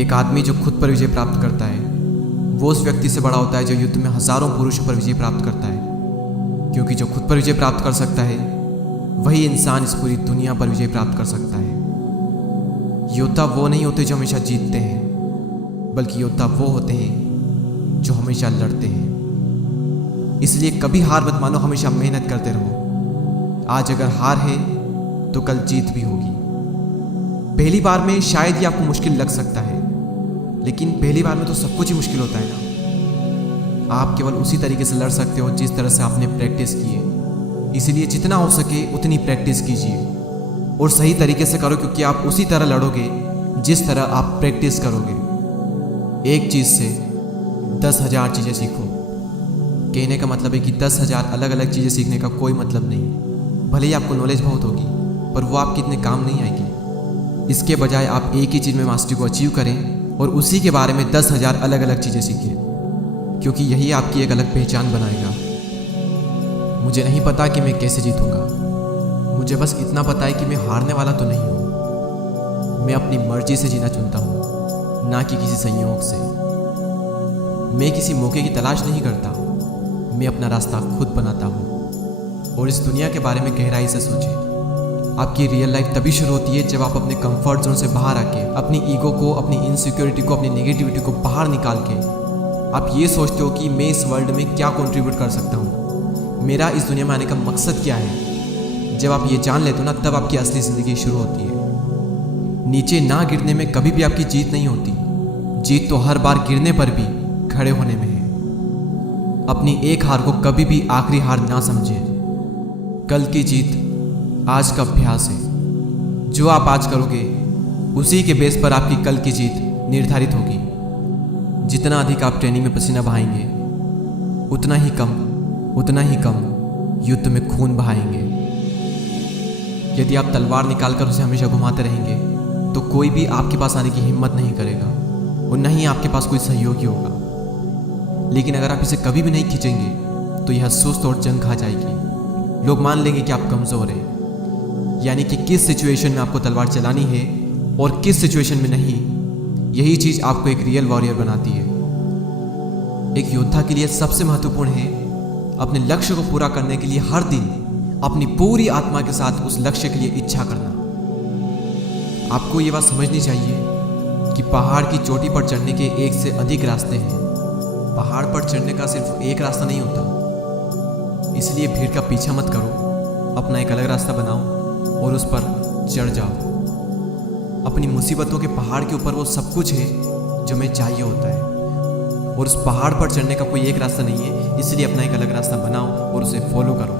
एक आदमी जो खुद पर विजय प्राप्त करता है वो उस व्यक्ति से बड़ा होता है जो युद्ध में हजारों पुरुषों पर विजय प्राप्त करता है, क्योंकि जो खुद पर विजय प्राप्त कर सकता है वही इंसान इस पूरी दुनिया पर विजय प्राप्त कर सकता है। योद्धा वो नहीं होते जो हमेशा जीतते हैं, बल्कि योद्धा वो होते हैं जो हमेशा लड़ते हैं। इसलिए कभी हार मत मानो, हमेशा मेहनत करते रहो। आज अगर हार है तो कल जीत भी होगी। पहली बार में शायद ही आपको मुश्किल लग सकता है, लेकिन पहली बार में तो सब कुछ ही मुश्किल होता है ना। आप केवल उसी तरीके से लड़ सकते हो जिस तरह से आपने प्रैक्टिस की है। इसीलिए जितना हो सके उतनी प्रैक्टिस कीजिए और सही तरीके से करो, क्योंकि आप उसी तरह लड़ोगे जिस तरह आप प्रैक्टिस करोगे। एक चीज़ से 10,000 चीज़ें सीखो। कहने का मतलब है कि 10,000 अलग अलग चीज़ें सीखने का कोई मतलब नहीं। भले ही आपको नॉलेज बहुत होगी, पर वो आपके इतने काम नहीं आएगी। इसके बजाय आप एक ही चीज़ में मास्टरी को अचीव करें और उसी के बारे में 10,000 अलग अलग चीज़ें सीखें, क्योंकि यही आपकी एक अलग पहचान बनाएगा। मुझे नहीं पता कि मैं कैसे जीतूंगा, मुझे बस इतना पता है कि मैं हारने वाला तो नहीं हूँ। मैं अपनी मर्जी से जीना चुनता हूँ, ना कि किसी संयोग से। मैं किसी मौके की तलाश नहीं करता, मैं अपना रास्ता खुद बनाता हूँ। और इस दुनिया के बारे में गहराई से सोचें। आपकी रियल लाइफ तभी शुरू होती है जब आप अपने कंफर्ट जोन से बाहर आके अपनी ईगो को, अपनी इनसिक्योरिटी को, अपनी नेगेटिविटी को बाहर निकाल के आप ये सोचते हो कि मैं इस वर्ल्ड में क्या कंट्रीब्यूट कर सकता हूँ, मेरा इस दुनिया में आने का मकसद क्या है। जब आप ये जान लेते हो ना, तब आपकी असली ज़िंदगी शुरू होती है। नीचे ना गिरने में कभी भी आपकी जीत नहीं होती। जीत तो हर बार गिरने पर भी खड़े होने में है। अपनी एक हार को कभी भी आखिरी हार ना समझे। कल की जीत आज का अभ्यास है। जो आप आज करोगे उसी के बेस पर आपकी कल की जीत निर्धारित होगी। जितना अधिक आप ट्रेनिंग में पसीना बहाएंगे, उतना ही कम युद्ध में खून बहाएंगे। यदि आप तलवार निकालकर उसे हमेशा घुमाते रहेंगे तो कोई भी आपके पास आने की हिम्मत नहीं करेगा और न ही आपके पास कोई सहयोगी होगा। लेकिन अगर आप इसे कभी भी नहीं खींचेंगे तो यह सुस्त और जंग खा जाएगी। लोग मान लेंगे कि आप कमज़ोर हैं। यानी कि किस सिचुएशन में आपको तलवार चलानी है और किस सिचुएशन में नहीं, यही चीज़ आपको एक रियल वॉरियर बनाती है। एक योद्धा के लिए सबसे महत्वपूर्ण है अपने लक्ष्य को पूरा करने के लिए हर दिन अपनी पूरी आत्मा के साथ उस लक्ष्य के लिए इच्छा करना। आपको ये बात समझनी चाहिए कि पहाड़ की चोटी पर चढ़ने के एक से अधिक रास्ते हैं। पहाड़ पर चढ़ने का सिर्फ एक रास्ता नहीं होता। इसलिए भीड़ का पीछा मत करो, अपना एक अलग रास्ता बनाओ और उस पर चढ़ जाओ। अपनी मुसीबतों के पहाड़ के ऊपर वो सब कुछ है जो हमें चाहिए होता है, और उस पहाड़ पर चढ़ने का कोई एक रास्ता नहीं है। इसलिए अपना एक अलग रास्ता बनाओ और उसे फॉलो करो,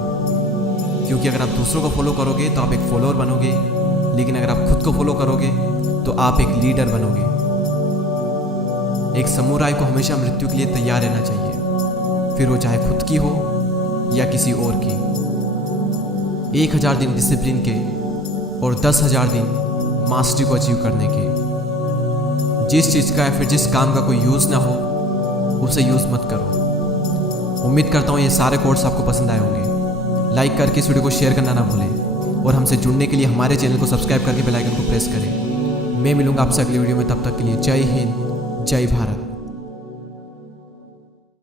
क्योंकि अगर आप दूसरों को फॉलो करोगे तो आप एक फॉलोअर बनोगे, लेकिन अगर आप खुद को फॉलो करोगे तो आप एक लीडर बनोगे। एक समुराई को हमेशा मृत्यु के लिए तैयार रहना चाहिए, फिर वो चाहे खुद की हो या किसी और की। 1,000 दिन डिसिप्लिन के और 10,000 दिन मास्टरी को अचीव करने के। जिस चीज़ का या फिर जिस काम का कोई यूज़ ना हो उसे यूज़ मत करो। उम्मीद करता हूँ ये सारे कोर्स आपको पसंद आए होंगे। लाइक करके इस वीडियो को शेयर करना ना भूलें और हमसे जुड़ने के लिए हमारे चैनल को सब्सक्राइब करके बेल आइकन को प्रेस करें। मैं मिलूंगा आपसे अगली वीडियो में, तब तक के लिए जय हिंद, जय भारत।